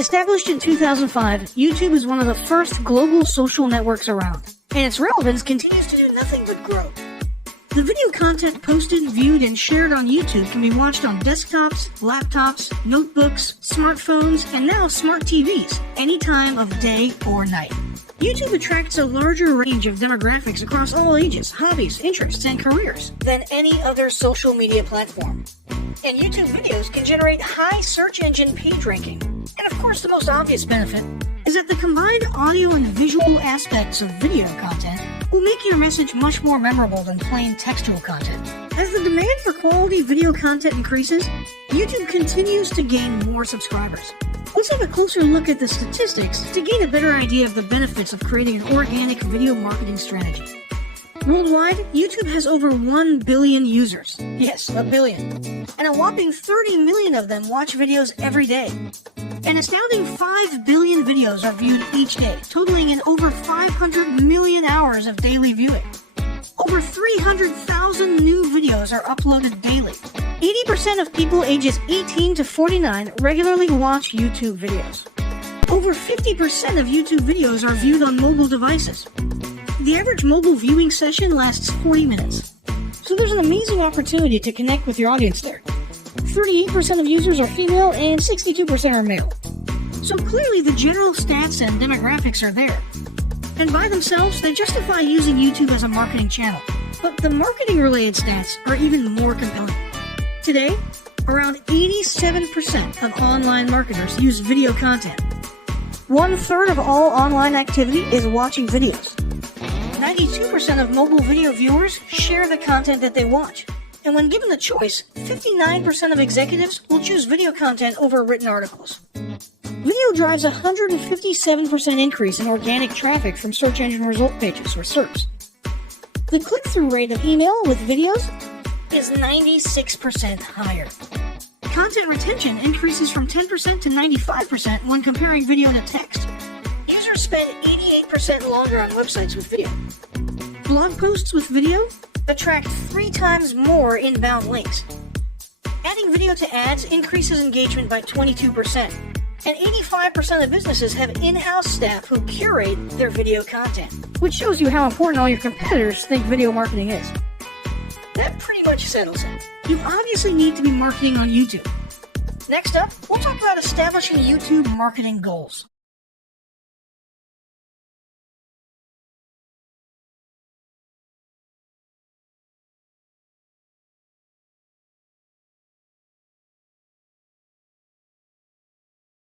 Established in 2005, YouTube is one of the first global social networks around, and its relevance continues to do nothing but grow. The video content posted, viewed, and shared on YouTube can be watched on desktops, laptops, notebooks, smartphones, and now smart TVs, any time of day or night. YouTube attracts a larger range of demographics across all ages, hobbies, interests, and careers than any other social media platform. And YouTube videos can generate high search engine page ranking. And of course, the most obvious benefit is that the combined audio and visual aspects of video content will make your message much more memorable than plain textual content. As the demand for quality video content increases, YouTube continues to gain more subscribers. Let's have a closer look at the statistics to gain a better idea of the benefits of creating an organic video marketing strategy. Worldwide, YouTube has over 1 billion users. Yes, a billion. And a whopping 30 million of them watch videos every day. An astounding 5 billion videos are viewed each day, totaling in over 500 million hours of daily viewing. Over 300,000 new videos are uploaded daily. 80% of people ages 18 to 49 regularly watch YouTube videos. Over 50% of YouTube videos are viewed on mobile devices. The average mobile viewing session lasts 40 minutes. So there's an amazing opportunity to connect with your audience there. 38% of users are female and 62% are male. So clearly the general stats and demographics are there. And by themselves, they justify using YouTube as a marketing channel. But the marketing-related stats are even more compelling. Today, around 87% of online marketers use video content. 1/3 of all online activity is watching videos. 92% of mobile video viewers share the content that they watch. And when given the choice, 59% of executives will choose video content over written articles. Video drives a 157% increase in organic traffic from search engine result pages, or SERPs. The click-through rate of email with videos is 96% higher. Content retention increases from 10% to 95% when comparing video to text. Users spend 88% longer on websites with video. Blog posts with video attract 3 times more inbound links. Adding video to ads increases engagement by 22%. And 85% of businesses have in-house staff who curate their video content, which shows you how important all your competitors think video marketing is. That pretty much settles it. You obviously need to be marketing on YouTube. Next up, we'll talk about establishing YouTube marketing goals.